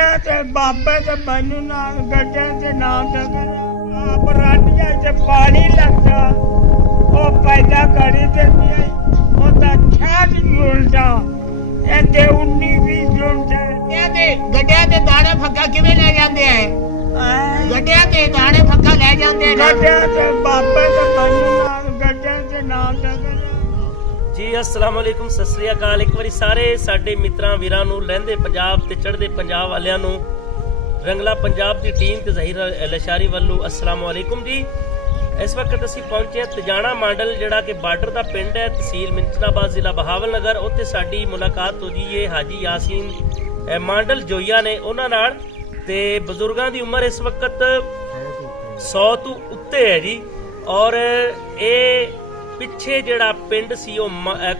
गड्ढे ते बाबे ते मैनू ना गड्ढे ते नाम नगर आप रानिया च पानी लगता ओ पैदा करी देती है ओदा ख्याल उल्टा एते 19-20 उल्टा ਤੇ ਗੱਡਿਆਂ ਤੇ ਦਾਣੇ ਫੱਕਾ ਕਿਵੇਂ ਲੈ ਜਾਂਦੇ ਆ ਗੱਡਿਆਂ ਤੇ ਦਾਣੇ ਫੱਕਾ ਲੈ ਜਾਂਦੇ ਨੇ गड्ढे ते बाबे ते मैनू ना गड्ढे ते नाम नगर ਜੀ ਅਸਲਾਮ ਵਾਲੇਕੁਮ ਸਤਿ ਸ੍ਰੀ ਅਕਾਲ। ਇੱਕ ਵਾਰੀ ਸਾਰੇ ਸਾਡੇ ਮਿੱਤਰਾਂ ਵੀਰਾਂ ਨੂੰ ਲਹਿੰਦੇ ਪੰਜਾਬ ਤੇ ਚੜ੍ਹਦੇ ਪੰਜਾਬ ਵਾਲਿਆਂ ਨੂੰ ਰੰਗਲਾ ਪੰਜਾਬ ਦੀ ਟੀਮ ਤੇ ਜ਼ਹੀਰ ਲਸ਼ਾਰੀ ਵੱਲੋਂ ਅਸਲਾਮ ਵਾਲੇਕੁਮ ਜੀ। ਇਸ ਵਕਤ ਅਸੀਂ ਪਹੁੰਚੇ ਤਜਾਣਾ ਮੰਡਲ ਜਿਹੜਾ ਕਿ ਬਾਰਡਰ ਦਾ ਪਿੰਡ ਹੈ, ਤਹਿਸੀਲ ਮਿੰਚਨਾਬਾਦ, ਜ਼ਿਲ੍ਹਾ ਬਹਾਵਲ ਨਗਰ। ਉੱਥੇ ਸਾਡੀ ਮੁਲਾਕਾਤ ਹੋ ਜੀ ਹਾਜੀ ਯਾਸੀਨ ਮੰਡਲ ਜੋਈਆ ਨੇ ਉਹਨਾਂ ਨਾਲ। ਤੇ ਬਜ਼ੁਰਗਾਂ ਦੀ ਉਮਰ ਇਸ ਵਕਤ 100 ਤੋਂ ਉੱਤੇ ਹੈ ਜੀ। ਔਰ ਇਹ ਪਿੱਛੇ ਜਿਹੜਾ ਪਿੰਡ ਸੀ ਉਹ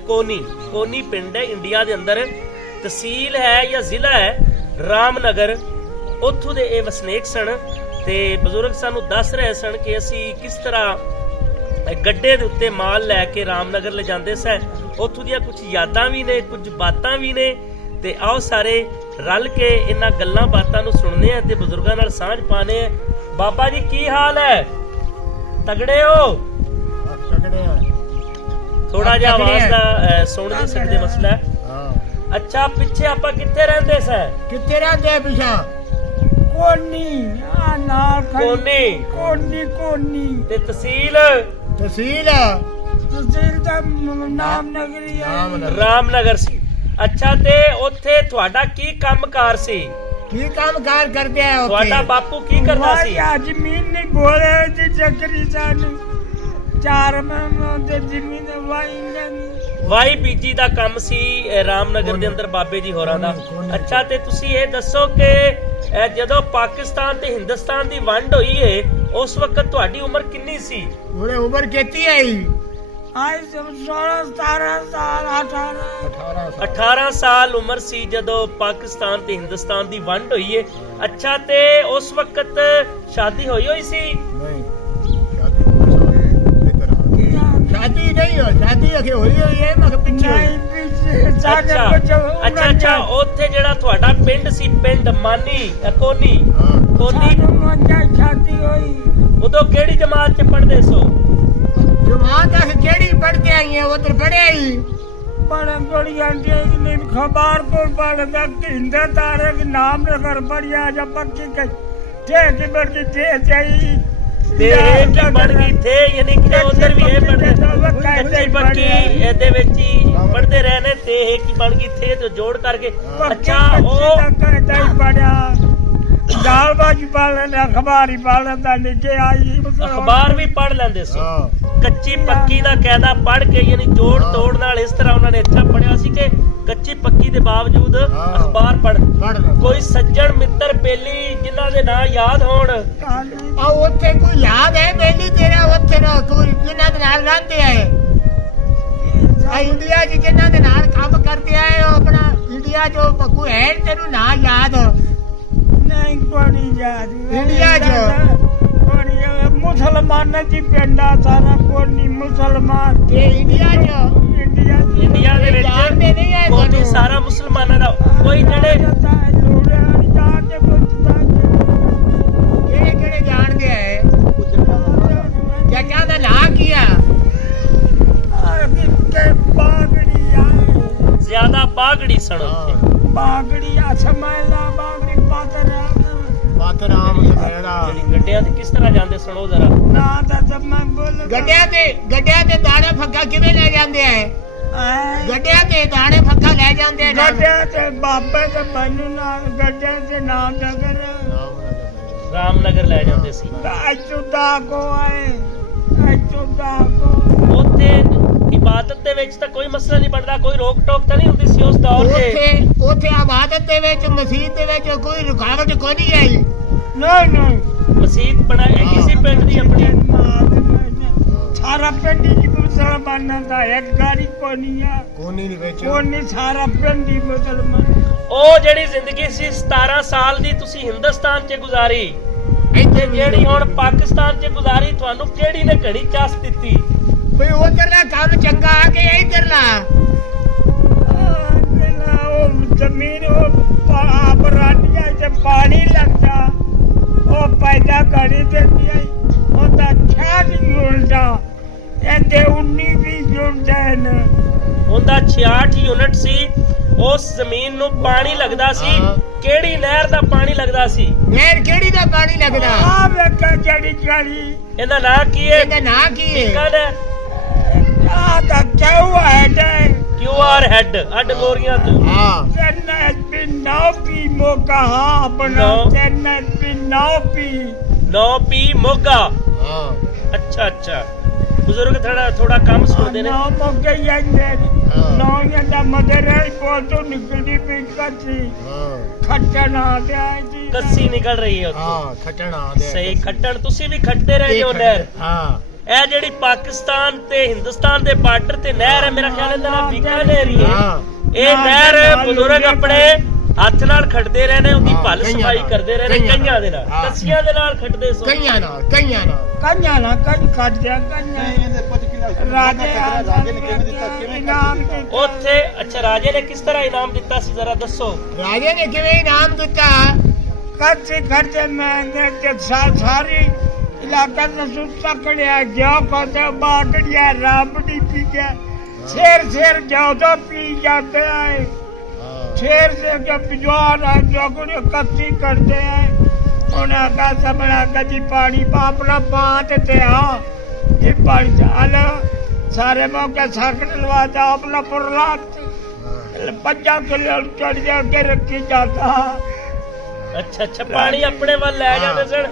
ਕੋਨੀ ਪਿੰਡ ਹੈ ਇੰਡੀਆ ਦੇ ਅੰਦਰ, ਤਹਿਸੀਲ ਹੈ ਜਾਂ ਜ਼ਿਲ੍ਹਾ ਹੈ ਰਾਮਨਗਰ, ਉੱਥੋਂ ਦੇ ਇਹ ਵਸਨੀਕ ਸਨ। ਤੇ ਬਜ਼ੁਰਗ ਸਾਨੂੰ ਦੱਸ ਰਹੇ ਸਨ ਕਿ ਅਸੀਂ ਕਿਸ ਤਰ੍ਹਾਂ ਗੱਡੇ ਦੇ ਉੱਤੇ ਮਾਲ ਲੈ ਕੇ ਰਾਮਨਗਰ ਲੈ ਜਾਂਦੇ ਸਨ। ਉੱਥੋਂ ਦੀਆਂ ਕੁਝ ਯਾਦਾਂ ਵੀ ਨੇ, ਕੁਝ ਬਾਤਾਂ ਵੀ ਨੇ। ਤੇ ਆਓ ਸਾਰੇ ਰਲ ਕੇ ਇਹਨਾਂ ਗੱਲਾਂ ਬਾਤਾਂ ਨੂੰ ਸੁਣਨੇ ਆ ਤੇ ਬਜ਼ੁਰਗਾਂ ਨਾਲ ਸਾਂਝ ਪਾਣੇ ਆ। ਬਾਬਾ ਜੀ ਕੀ ਹਾਲ ਹੈ? ਤਗੜੇ ਹੋ? ਥੋੜਾ ਜਿਹਾ ਆਵਾਜ਼ ਦਾ ਸੁਣ ਨਹੀਂ ਸਕਦੇ ਮਸਲਾ ਹੈ। ਅੱਛਾ, ਪਿੱਛੇ ਆਪਾਂ ਕਿੱਥੇ ਰਹਿੰਦੇ ਸੈ? ਕਿੱਥੇ ਰਹਿੰਦੇ ਪਿਛਾ? कोनी आ नाल ਕੋਨੀ। कोनी ਤੇ ਤਹਿਸੀਲ ਤਹਿਸੀਲ दा नाम नगरी है ਰਾਮਨਗਰ ਸੀ। ਅੱਛਾ, ਤੇ ਉੱਥੇ ਤੁਹਾਡਾ ਕੀ ਕੰਮਕਾਰ ਸੀ? ਕੀ ਕੰਮ ਕਾਰ ਕਰਦੇ ਆ ਤੁਹਾਡਾ ਬਾਪੂ ਕੀ ਕਰਦਾ ਸੀ? जमीन नहीं बोले जी चक्री सन 4 में ते जमीन वाई ਵਾਈ ਬੀਜੀ ਦਾ ਕੰਮ ਸੀ ਰਾਮਨਗਰ ਦੇ ਅੰਦਰ ਬਾਬੇ ਜੀ ਹੋਰਾਂ ਦਾ। ਅੱਛਾ, ਤੇ ਤੁਸੀਂ ਇਹ ਦੱਸੋ ਕਿ ਜਦੋਂ ਪਾਕਿਸਤਾਨ ਤੇ ਹਿੰਦੁਸਤਾਨ ਦੀ ਵੰਡ ਹੋਈ ਹੈ ਉਸ ਵਕਤ ਤੁਹਾਡੀ ਉਮਰ ਕਿੰਨੀ ਸੀ? ਉਹਦੇ ਉਮਰ ਕਿੰਨੀ ਆਈ? आई सब 16 17 साल 18 18 ਸਾਲ ਉਮਰ ਸੀ ਜਦੋਂ ਪਾਕਿਸਤਾਨ ਤੇ ਹਿੰਦੁਸਤਾਨ ਦੀ ਵੰਡ ਹੋਈ ਹੈ। ਅੱਛਾ, ਤੇ ਉਸ ਵਕਤ ਸ਼ਾਦੀ ਹੋਈ ਸੀ? ਨਹੀਂ, ਸ਼ਾਦੀ ਨਹੀਂ ਹੋ ਸ਼ਾਦੀ ਅਖੇ ਹੋਈ ਹੈ ਮੈਂ ਪਿੱਛੇ। ਅੱਛਾ, ਉੱਥੇ ਜਿਹੜਾ ਤੁਹਾਡਾ ਪਿੰਡ ਸੀ, ਪਿੰਡ ਮਾਨੀ ਕੋਨੀ शादी हुई ਉਦੋਂ ਕਿਹੜੀ ਜਮਾਤ ਚ ਪੜ੍ਹਦੇ ਸੋ? ਜਮਾਤ ਅਖੇ ਕਿਹੜੀ ਪੜ੍ਹਦੇ ਆਈ ਹੈ ਉਧਰ ਪੜ੍ਹੇ ਹੀ बड़े बढ़िया ने खबर को पढ़ तक हिंदा तारे के नाम नगर बढ़िया जब पक्की के बढ़ के चाहिए ਤੇ ਇਹ ਕੀ ਬਣ ਗਈ ਥੇ, ਯਾਨੀ ਕਿ ਉਧਰ ਵੀ ਇਹ ਪੜ੍ਹਦੇ ਕੱਚੀ ਪੱਕੀ ਇਹਦੇ ਵਿੱਚ ਹੀ ਪੜ੍ਹਦੇ ਰਹੇ ਨੇ। ਤੇ ਇਹ ਕੀ ਬਣ ਗਈ ਥੇ ਤੇ ਜੋੜ ਕਰਕੇ। ਅੱਛਾ, ਉਹ पढ़ा दाल बाजी पालन अखबार ही पालन दा नीचे आई ਅਖਬਾਰ ਵੀ ਪੜ੍ਹ ਲੈਂਦੇ ਸੀ। ਕੱਚੀ ਪੱਕੀ ਦਾ ਕਾਇਦਾ ਪੜ੍ਹ ਕੇ, ਯਾਨੀ ਜੋੜ ਤੋੜ ਨਾਲ ਇਸ ਤਰ੍ਹਾਂ ਉਹਨਾਂ ਨੇ ਅੱਛਾ ਪੜ੍ਹਿਆ ਸੀ ਕਿ ਕੱਚੀ ਪੱਕੀ ਦੇ ਬਾਵਜੂਦ ਅਖਬਾਰ ਪੜ੍ਹ। ਕੋਈ ਸੱਜਣ ਮਿੱਤਰ ਬੇਲੀ ਜਿਨ੍ਹਾਂ ਦੇ ਨਾਂ ਯਾਦ ਹੋਣ? ਆ ਉੱਥੇ ਕੋਈ ਯਾਦ ਹੈ ਬੇਲੀ ਤੇਰਾ? ਉੱਥੇ ਨਾ ਕੋਈ ਜਿਨ੍ਹਾਂ ਦੇ ਨਾਲ ਰਹਿੰਦੇ ਆਏ ਆ ਇੰਡੀਆ ਚ ਜਿਨ੍ਹਾਂ ਦੇ ਨਾਲ ਕੰਮ ਕਰਦੇ ਆਏ ਉਹ ਆਪਣਾ ਇੰਡੀਆ ਜੋ ਕੋਈ ਹੈ ਤੈਨੂੰ ਨਾਂ ਯਾਦ? नहीं कोनी याद इंडिया जो मुसलमान जी पिंडा सारा कोनी मुसलमान ਤੇ ਇੰਡੀਆ ਚ ਇੰਡੀਆ ਦੇ ਵਿੱਚ ਜਾਣਦੇ ਨਹੀਂ ਹੈ ਕੋਈ ਸਾਰਾ ਮੁਸਲਮਾਨਾਂ ਦਾ ਕੋਈ ਜਿਹੜੇ ਕਿਹੜੇ ਕਿਹੜੇ ਜਾਣਦੇ ਆ? ਜੱਟਾਂ ਦਾ ਨਾਂ ਕੀ ਆ? ਜ਼ਿਆਦਾ ਬਾਗੜੀ ਸਣ ਉੱਥੇ। बागड़ी असमैला बागड़ी ਬਾਤਰਾਮ ਸਵੇਰਾ ਜਿਹੜੀ ਗੱਡਿਆਂ ਤੇ ਕਿਸ ਤਰ੍ਹਾਂ ਜਾਂਦੇ ਸੁਣੋ ਜ਼ਰਾ। ना ता जब मैं बोल ਗੱਡਿਆਂ ਤੇ ਦਾਣੇ ਫੱਕਾ ਕਿਵੇਂ ਲੈ ਜਾਂਦੇ ਆ? ਗੱਡਿਆਂ ਤੇ ਦਾਣੇ ਫੱਕਾ ਲੈ ਜਾਂਦੇ ਆ गड्ढे ते बाबे ते मैनू नाल गड्ढे ते नाम नगर ਰਾਮਨਗਰ ਲੈ ਜਾਂਦੇ ਸੀ। अचुदा को आए अचुदा को ਉੱਥੇ ਇਬਾਦਤ ਦੇ ਵਿੱਚ ਤਾਂ ਕੋਈ ਮਸਲਾ ਨਹੀਂ ਬਣਦਾ, ਕੋਈ ਰੋਕ ਟੋਕ ਤਾਂ ਨਹੀਂ ਹੁੰਦੀ ਸੀ ਉਸ ਦੌਰ 'ਚ? ਉੱਥੇ ਇਬਾਦਤ ਦੇ ਵਿੱਚ ਮਸਜਿਦ ਦੇ ਵਿੱਚ ਕੋਈ ਰੁਕਾਵਟ ਕੋਈ ਨਹੀਂ ਆਈ? नहीं ਮਸਜਿਦ ਬਣਾਈ ਕਿਸੇ ਪਿੰਡ ਦੀ ਆਪਣੀ? सारा पिंड ही मुसलमान का एक गाड़ी कोनी है ਕੋਨੀ ਦੇ ਵਿੱਚ कोनी सारा पिंड ही मुसलमान। ਉਹ ਜਿਹੜੀ ਜ਼ਿੰਦਗੀ ਸੀ 17 ਸਾਲ ਦੀ ਤੁਸੀਂ ਹਿੰਦੁਸਤਾਨ 'ਚ ਗੁਜ਼ਾਰੀ, ਇੱਥੇ ਜਿਹੜੀ ਹੁਣ ਪਾਕਿਸਤਾਨ 'ਚ ਗੁਜ਼ਾਰੀ, ਤੁਹਾਨੂੰ ਕਿਹੜੀ ਨੇ ਘੜੀ ਚਾਸ ਦਿੱਤੀ? ਕੋਈ ਉਧਰਲਾ ਕੰਮ ਚੰਗਾ ਆ ਕੇ ਇਧਰਲਾ जमीन वो आप रानिया से ਤੇ 19 ਯੂਨਿਟ ਹਨ। ਉਹਦਾ 66 ਯੂਨਿਟ ਸੀ। ਉਸ ਜ਼ਮੀਨ ਨੂੰ ਪਾਣੀ ਲੱਗਦਾ ਸੀ। ਹਾਂ। ਕਿਹੜੀ ਨਹਿਰ ਦਾ ਪਾਣੀ ਲੱਗਦਾ ਸੀ? ਨਹਿਰ ਕਿਹੜੀ ਦਾ ਪਾਣੀ ਲੱਗਦਾ? ਆ ਵੇਖਾ ਜੜੀ ਜੜੀ ਇਹਦਾ ਨਾਂ ਕੀ ਹੈ? ਇਹਦਾ ਨਾਂ ਕੀ ਹੈ? ਬੀਕਨ ਹੈ। ਆ ਤਾਂ ਕਿਉਂ ਹੈ ਤੇ QR ਹੈਡ ਅੱਡ ਮੋਰੀਆਂ ਤੋਂ। ਹਾਂ ਚੰਨਾ ਵੀ ਨੌ ਪੀ ਮੋਕਾ ਹਾਂ ਬਣਾ ਨੌ। ਚੰਨਾ ਵੀ ਨੌ ਪੀ 9P ਮੋਗਾ। ਹਾਂ ਅੱਛਾ ਅੱਛਾ, ਬਜ਼ੁਰਗ ਥੋੜਾ ਕੰਮ ਸੁਣਦੇ ਨੇ। ਨੌ ਮੋਕੇ ਜਾਂਦੇ ਹਾਂ। ਨੌ ਦਾ ਮਗਰ ਕੋਲ ਤੋਂ ਨਿਕਲਦੀ ਪਈ ਕੱਚੀ ਹਾਂ ਖੱਟਣ ਆ ਗਿਆ ਜੀ ਕੱਸੀ ਨਿਕਲ ਰਹੀ ਹੈ ਉੱਥੋਂ। ਹਾਂ ਖੱਟਣ ਆ ਦੇ ਸਹੀ, ਖੱਟਣ ਤੁਸੀਂ ਵੀ ਖੱਟਦੇ ਰਹੇ ਜੋ ਨਹਿਰ। ਹਾਂ ਇਹ ਜਿਹੜੀ ਪਾਕਿਸਤਾਨ ਤੇ ਹਿੰਦੁਸਤਾਨ ਦੇ ਬਾਰਡਰ ਤੇ ਨਹਿਰ ਹੈ, ਮੇਰਾ ਖਿਆਲ ਇਹਦਾ ਨਾਮ ਬੀਕਾਨੇਰ ਹੀ ਹੈ। ਹਾਂ ਇਹ ਨਹਿਰ ਬਜ਼ੁਰਗ ਆਪਣੇ ਹੱਥ ਨਾਲ ਖੱਟਦੇ ਰਹੇ ਨੇ, ਉਹਦੀ ਹਾਂ, ਭਲ ਕਈਆਂ ਸਫਾਈ ਨਾਲ, ਕਰਦੇ ਰਹੇ ਨੇ, ਕਈਆਂ ਕਈਆਂ ਦੇ ਨਾਲ, ਹਾਂ। ਕੱਸੀਆਂ ਦੇ ਨਾਲ ਖੱਟਦੇ ਸੋ। ਕਈਆਂ ਨਾਲ ਕਈਆਂ ਨਾਲ ਕੰਨਿਆ ਨਾ ਕੰਨ ਕੱਟ ਜਾ ਕੰਨਿਆ ਰਾਜੇ ਇਨਾਮ ਦੇ ਉੱਥੇ ਅੱਛਾ, ਰਾਜੇ ਨੇ ਕਿਸ ਤਰ੍ਹਾਂ ਇਨਾਮ ਦਿੱਤਾ ਸੀ ਜ਼ਰਾ ਦੱਸੋ। ਰਾਜੇ ਨੇ ਕਿਵੇਂ ਇਨਾਮ ਦਿੱਤਾ? ਕੱਚੇ ਖਰਚੇ ਮੈਂ ਨੇ ਤੇ ਸਾਰੀ ਇਲਾਕਾ ਦਾ ਸੁੱਤਾ ਕੜਿਆ ਗਿਆ ਕੋਤੇ ਬਾਟੜਿਆ ਰਾਬੜੀ ਪੀ ਗਿਆ ਸ਼ੇਰ ਜਾਓ ਤਾਂ ਪੀ ਜਾਂਦੇ ਆਏ शेर से जब पिजवार जो कत्ती करते हैं उन्हें का समझा कभी पानी अपना बांध ते हाँ ये पानी चाल सारे मौके साकट लवा जा अपना पुरला 50 किलो चढ़ जाके रखी जाता। ਅੱਛਾ ਅੱਛਾ, ਪਾਣੀ ਆਪਣੇ ਵੱਲ ਲੈ ਜਾਂਦੇ ਸਨ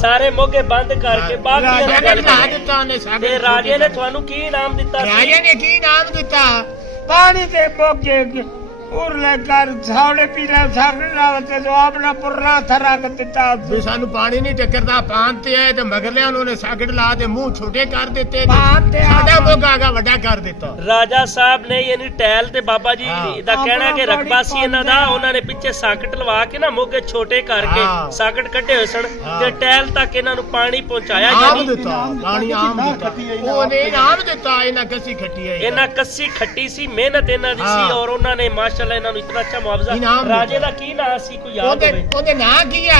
ਸਾਰੇ ਮੋਗੇ ਬੰਦ ਕਰਕੇ। ਬਾਕੀ ਰਾਜੇ ਨੇ ਲਾ ਦਿੱਤਾ ਉਹਨੇ ਸਾਡੇ ਤੇ ਰਾਜੇ ਨੇ ਤੁਹਾਨੂੰ ਕੀ ਇਨਾਮ ਦਿੱਤਾ ਸੀ? ਰਾਜੇ ਨੇ ਕੀ ਇਨਾਮ ਦਿੱਤਾ? पानी के मौके उरले कर सावड़े पीला साकट लावते तो अपना पुरला थरा कर देता। ਵੀ ਸਾਨੂੰ ਪਾਣੀ ਨਹੀਂ ਟੱਕਰਦਾ ਪਾਨ ਤੇ ਆਏ ਤੇ ਮਗਰਲਿਆਂ ਨੂੰ ਉਹਨੇ ਸਾਗੜ ਲਾ ਤੇ ਮੂੰਹ ਛੋਟੇ ਕਰ ਦਿੱਤੇ ਤੇ ਬਾਂਧ ਤੇ ਸਾਡਾ ਆਪਾਂ- ਮੋਗਾ ਆਗਾ ਵੱਡਾ ਕਰ ਦਿੱਤਾ। ਰਾਜਾ ਸਾਹਿਬ ਨੇ ਯਾਨੀ ਟੈਲ ਤੇ ਬਾਬਾ ਜੀ ਹਾਂ। ਦਾ ਕਹਿਣਾ ਕਿ ਆਪਣਾ ਰਕਬਾ ਸੀ ਇਹਨਾਂ ਦਾ, ਪਾਣੀ ਉਹਨਾਂ ਨੇ ਪਿੱਛੇ ਸਾਕਟ ਲਵਾ ਕੇ ਨਾ ਮੋਗੇ ਛੋਟੇ ਕਰਕੇ ਹਾਂ। ਸਾਕਟ ਕੱਢੇ ਹੋਏ ਸਨ ਹਾਂ। ਤੇ ਟੈਲ ਤੱਕ ਇਹਨਾਂ ਨੂੰ ਪਾਣੀ ਪਹੁੰਚਾਇਆ। ਆਮ ਯਾਨੀ ਦਿੱਤਾ ਪਾਣੀ ਆਮ ਦਿੱਤਾ ਉਹਨੇ ਇਨਾਮ ਦਿੱਤਾ ਇਹਨਾਂ ਕੱਸੀ ਖੱਟੀ ਆਈ ਇਹਨਾਂ ਕੱਸੀ ਖੱਟੀ ਸੀ, ਮਿਹਨਤ ਇਹਨਾਂ ਦੀ ਸੀ ਹਾਂ। ਔਰ ਉਹਨਾਂ ਨੇ ਮਾਸ਼ਾਅੱਲਾ ਇਹਨਾਂ ਨੂੰ ਇਤਨਾ ਅੱਛਾ ਮੁਆਵਜ਼ਾ। ਇਨਾਮ ਰਾਜੇ ਦਿੱਤਾ। ਦਾ ਕੀ ਨਾਂ ਸੀ, ਕੋਈ ਯਾਦ ਉਹਦੇ ਹੋਵੇ? ਉਹਦੇ ਨਾਂ ਕੀ ਆ?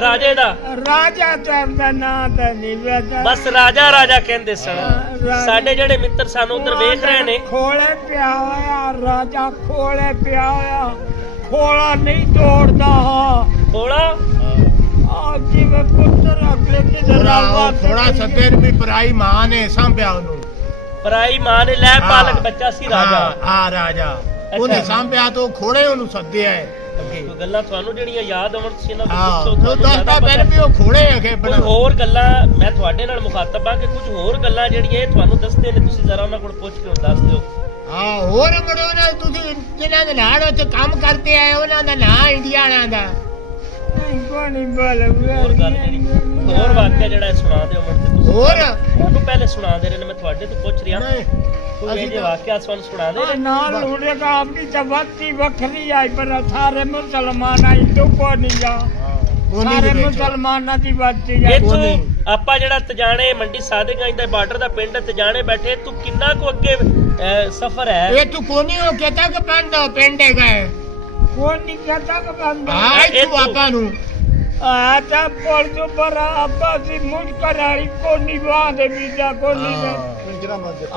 ਰਾਜੇ ਦਾ राजा चंदा ना तो नहीं बेटा ਬਸ ਰਾਜਾ ਰਾਜਾ ਕਹਿੰਦੇ ਸਨ। ਰਾਜਾ। ਸਾਡੇ ਜਿਹੜੇ ਮਿੱਤਰ ਸਾਨੂੰ ਉਧਰ ਵੇਖ ਰਹੇ ਨੇ, खोले पिया होया राजा खोले पिया होया खोला नहीं तोड़ता हाँ ਥੋੜਾ आज में पुत्र अगले की ਥੋੜਾ ਸੱਦੇ ਵੀ ਪਰਾਈ ਮਾਂ ਨੇ ਸਾਂਭਿਆ ਉਹਨੂੰ। ਪਰਾਈ ਮਾਂ ਨੇ ਲੈ ਪਾਲਕ ਬੱਚਾ ਸੀ ਰਾਜਾ। ਹਾਂ ਰਾਜਾ ਉਹਨੇ ਸਾਂਭਿਆ ਤੋਂ ਖੋੜੇ ਉਹਨੂੰ ਸੱਦਿਆ ਹੈ ਅੱਗੇ। ਕੋਈ ਗੱਲਾਂ ਤੁਹਾਨੂੰ ਜਿਹੜੀਆਂ ਯਾਦ ਆਉਣ ਤੁਸੀਂ ਇਹਨਾਂ ਤੋਂ ਹਾਂ ਪੁੱਛੋ, ਉਹ ਤੁਹਾਨੂੰ ਜ਼ਿਆਦਾ ਦੱਸਦਾ ਪਤਾ ਫਿਰ ਵੀ ਉਹ ਖੋੜੇ ਅਗੇ ਕੋਈ ਬਣਾ। ਹੋਰ ਗੱਲਾਂ ਮੈਂ ਤੁਹਾਡੇ ਨਾਲ ਮੁਖਾਤਬ ਹਾਂ ਕਿ ਕੁਝ ਹੋਰ ਗੱਲਾਂ ਜਿਹੜੀਆਂ ਇਹ ਤੁਹਾਨੂੰ ਦੱਸਦੇ ਨੇ, ਤੁਸੀਂ ਜ਼ਰਾ ਉਹਨਾਂ ਕੋਲ ਪੁੱਛ ਕੇ ਹੁਣ ਦੱਸ ਦਿਓ। ਹਾਂ ਹੋਰ ਬੜੋ ਨਾ ਤੁਸੀਂ ਜਿਨ੍ਹਾਂ ਦੇ ਨਾਲ ਉੱਥੇ ਕੰਮ ਕਰਦੇ ਆਏ ਉਹਨਾਂ ਦਾ ਨਾਂ ਇੰਡੀਆ ਵਾਲਿਆਂ ਦਾ। कोनी बोल ਹੋਰ ਗੱਲ ਜਿਹੜੀ ਹੋਰ ਵਾਕਿਆ ਜਿਹੜਾ ਇਹ ਸੁਣਾ ਦਿਓ ਹੁਣ ਤੇ ਤੁਸੀਂ। ਹੋਰ ਤੁਹਾਨੂੰ ਪਹਿਲੇ ਸੁਣਾਉਂਦੇ ਰਹੇ ਨੇ, ਮੈਂ ਤੁਹਾਡੇ ਤੋਂ ਪੁੱਛ ਰਿਹਾ ਨਹੀਂ ਕੋਈ ਅਸੀਂ ਇਹ ਜੇ ਤਾਂ- ਵਾਕਿਆ ਤੁਹਾਨੂੰ ਸੁਣਾਉਂਦੇ ਨੇ। नाल उड़े का अपनी जबती बखरी आई पर सारे मुसलमान हिंदू को नहीं जा सारे मुसलमान की बच्ची ਇਹ ਕੋਈ ਤੂੰ ਨਹੀਂ। ਆਪਾਂ ਜਿਹੜਾ ਤਜਾਣੇ ਮੰਡੀ ਸਾਦਿਕਗੰਜ ਦੇ ਬਾਰਡਰ ਦਾ ਪਿੰਡ ਤਜਾਣੇ ਬੈਠੇ, ਤੂੰ ਕਿੰਨਾ ਕੁ ਅੱਗੇ ਸਫ਼ਰ ਹੈ? ਇਹ ਤੂੰ ਕੋਨੀ ਉਹ ਕਹਤਾ ਕਿ ਪਿੰਡ ਹੈਗਾ ਹੈ। कौन नहीं कहता कि बंदा ਹਾਂ ਇਹ ਤੂੰ ਆਪਾਂ ਨੂੰ आता बोल जो पर आपा सी मुझ कराई को निभा दे बीजा को नहीं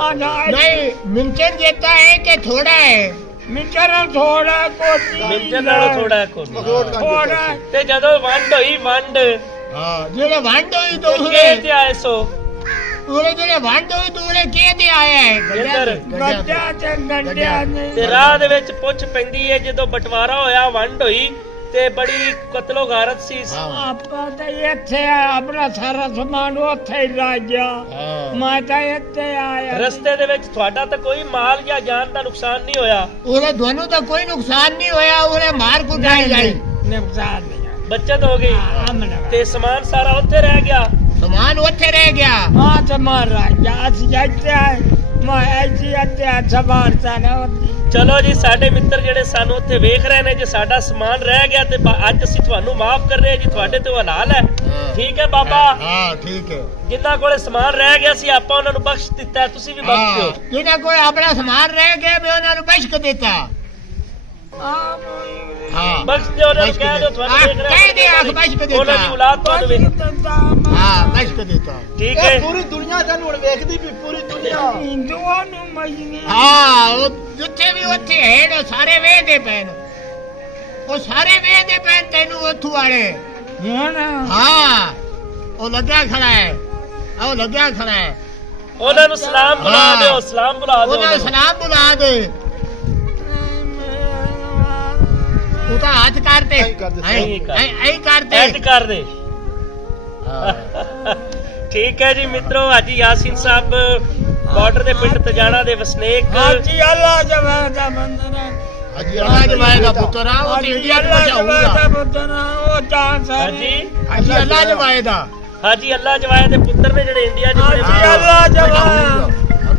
आना ਨਹੀਂ ਮਿੰਚਨ ਦੇਤਾ ਹੈ ਕਿ ਥੋੜਾ ਹੈ? मिचर थोड़ा को ਮਿੰਜਰ ਨਾਲੋਂ ਥੋੜਾ ਕੋਲ। थोड़ा ਤੇ ਜਦੋਂ ਵੰਡ ਹੋਈ ਵੰਡ ਹਾਂ ਜਿਹੜੇ ਵੰਡ ਹੋਈ ਤੇ ਦੂਰੇ ਕਿਹ ਤੇ ਆਏ ਸੋ ਉਹਨੇ ਜਿਹੜੇ ਵੰਡ ਹੋਈ ਦੂਰੇ ਕਿਹਦੇ ਆਇਆ ਹੈ? ਇੱਧਰ। गड्ढा च गड्ढा ਤੇ ਰਾਹ ਦੇ ਵਿੱਚ ਪੁੱਛ ਪੈਂਦੀ ਹੈ ਜਦੋਂ ਬਟਵਾਰਾ ਹੋਇਆ ਵੰਡ ਹੋਈ ਤੇ ਬੜੀ ਕਤਲੋ ਗਾਰਤ ਸੀ। आपा तो इत्थे अपना सारा सामान उत्थे ही रह गया ਹਾਂ मैं तो इत्थे आया ਰਸਤੇ ਦੇ ਵਿੱਚ ਤੁਹਾਡਾ ਤਾਂ ਕੋਈ ਮਾਲ ਜਾਂ ਜਾਨ ਦਾ ਨੁਕਸਾਨ ਨਹੀਂ ਹੋਇਆ? ਉਹਨੇ ਦੋਨੋਂ ਦਾ ਕੋਈ ਨੁਕਸਾਨ ਨਹੀਂ ਹੋਇਆ। ਉਹਨੇ ਮਾਰ ਕੁਟਾਈ ਜਾਈ नुकसान नहीं ਬੱਚਤ ਹੋ ਗਈ हमने ਤੇ ਸਮਾਨ ਸਾਰਾ ਉੱਥੇ ਰਹਿ ਗਿਆ। ਸਮਾਨ ਉੱਥੇ ਰਹਿ ਗਿਆ। हाँ तो मार रहा है आज जाते है मैं ऐसी अत्ते सवार सा ना होती ਚਲੋ ਜੀ, ਸਾਡੇ ਮਿੱਤਰ ਜਿਹੜੇ ਸਾਨੂੰ ਉੱਥੇ ਵੇਖ ਰਹੇ ਨੇ, ਜੇ ਸਾਡਾ ਸਮਾਨ ਰਹਿ ਗਿਆ ਤੇ ਅੱਜ ਅਸੀਂ ਤੁਹਾਨੂੰ ਮਾਫ ਕਰ ਰਹੇ ਹਾਂ ਜੀ, ਤੁਹਾਡੇ ਤੇ ਹਲਾਲ ਹੈ। ਠੀਕ ਹੈ ਬਾਬਾ, ਹਾਂ ਠੀਕ ਹੈ। ਜਿਨ੍ਹਾਂ ਕੋਲੇ ਸਮਾਨ ਰਹਿ ਗਿਆ ਸੀ ਆਪਾਂ ਉਹਨਾਂ ਨੂੰ ਬਖਸ਼ ਦਿੱਤਾ, ਤੁਸੀਂ ਵੀ ਬਖਸ਼ ਦਿਓ। ਜਿਹਨਾਂ ਕੋਲ ਆਪਣਾ ਸਮਾਨ ਰਹਿ ਗਿਆ ਵੀ ਉਹਨਾਂ ਨੂੰ ਬਖਸ਼ ਦਿੱਤਾ। आप ਹਾਂ ਬਖਸ਼ ਦਿਓ ਉਹਨਾਂ ਨੂੰ, ਕਹਿ ਦਿਓ ਤੁਹਾਨੂੰ ਦੇਖ ਰਿਹਾ ਕਹਿ ਦੇ ਆਖ ਬਖਸ਼ ਕੇ ਉਹਨਾਂ ਦੀ ਦਿੱਤਾ ਔਲਾਦ ਤੁਹਾਨੂੰ ਵੇਖ ਹਾਂ ਬਖਸ਼ ਕੇ ਦਿੱਤਾ ਠੀਕ ਹੈ ਪੂਰੀ ਦੁਨੀਆ ਤੈਨੂੰ ਹੁਣ ਵੇਖਦੀ ਵੀ ਪੂਰੀ ਦੁਨੀਆ ਹਿੰਦੂਆਂ ਨੂੰ ਮਜਨੇ ਹਾਂ ਉਹ ਜਿੱਥੇ ਵੀ ਉੱਥੇ ਹੈ ਨਾ ਸਾਰੇ ਵੇਖਦੇ ਪੈਣ ਉਹ ਸਾਰੇ ਵੇਖਦੇ ਪੈਣ ਤੈਨੂੰ ਉੱਥੋਂ ਵਾਲੇ ਹੁਣ ਹਾਂ ਉਹ ਲੱਗਿਆ ਖੜਾ ਹੈ ਉਹ ਲੱਗਿਆ ਖੜਾ ਹੈ ਉਹਨਾਂ ਨੂੰ ਸਲਾਮ ਬੁਲਾ ਹਾਂ। ਦਿਓ, ਸਲਾਮ ਬੁਲਾ ਦਿਓ ਉਹਨਾਂ ਨੂੰ ਸਲਾਮ ਬੁਲਾ ਦੇ ਉਹ ਤਾਂ ਹੱਥ ਕਰਦੇ ਐਂ ਕਰਦੇ, ਐਂ ਕਰਦੇ ਐਡ ਕਰ ਦੇ ਠੀਕ ਹੈ ਜੀ ਮਿੱਤਰੋ, ਅੱਜ ਯਾਸੀਨ ਸਾਹਿਬ ਬਾਰਡਰ ਦੇ ਪਿੰਡ ਤਜਾਣਾ ਦੇ ਵਸਨੀਕ ਹਾਜੀ ਅੱਲਾ ਜਵਾਨ ਦਾ ਬੰਦਨਾ ਅਜੀ ਅੱਲਾ ਜਵਾਏਗਾ ਪੁੱਤਰਾ ਉਹ ਤੇ ਇੰਡੀਆ ਚ ਬਚਾਊਗਾ ਪੁੱਤਰਾ ਉਹ ਚਾਂਸ ਹੈ ਹਾਂਜੀ ਅਜੀ ਅੱਲਾ ਜਵਾਏਗਾ ਹਾਜੀ ਅੱਲਾ ਜਵਾਇਆ ਦੇ ਪੁੱਤਰ ਨੇ ਜਿਹੜੇ ਇੰਡੀਆ 'ਚ ਬੜੇ ਹਾਜੀ ਅੱਲਾ ਜਵਾਨ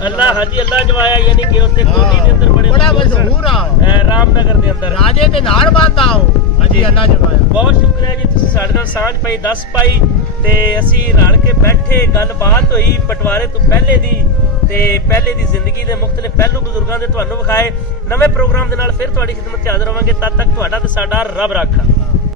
ਅੱਲਾ ਹਾਜੀ ਅੱਲਾ ਜਵਾਇਆ ਯਾਨੀ ਕਿ ਉੱਥੇ ਕੋਲੀ ਦੇ ਅੰਦਰ ਬੜੇ ਬੜਾ ਮਸ਼ਹੂਰ ਆ ਰਾਮਨਗਰ ਦੇ ਅੰਦਰ ਰਾਜੇ ਦੇ ਨਾਲ ਬੰਦਾ ਉਹ ਅਜੀ ਅੱਲਾ ਜਵਾਇਆ ਬਹੁਤ ਸ਼ੁਕਰੀਆ ਜੀ, ਤੁਸੀਂ ਸਾਡੇ ਨਾਲ ਸਾਂਝ ਪਾਈ, ਦੱਸ ਪਾਈ ਤੇ ਅਸੀਂ ਰਲ ਕੇ ਬੈਠੇ, ਗੱਲਬਾਤ ਹੋਈ ਬਟਵਾਰੇ ਤੋਂ ਪਹਿਲੇ ਦੀ ਤੇ ਪਹਿਲੇ ਦੀ ਜ਼ਿੰਦਗੀ ਦੇ ਮੁਖਤਲਿਫ ਪਹਿਲੂ ਬਜ਼ੁਰਗਾਂ ਦੇ ਤੁਹਾਨੂੰ ਵਿਖਾਏ। ਨਵੇਂ ਪ੍ਰੋਗਰਾਮ ਦੇ ਨਾਲ ਫਿਰ ਤੁਹਾਡੀ ਖਿਦਮਤ 'ਚ ਹਾਜ਼ਰ ਹੋਵਾਂਗੇ, ਤਦ ਤੱਕ ਤੁਹਾਡਾ ਤੇ ਸਾਡਾ ਰੱਬ ਰਾਖਾ।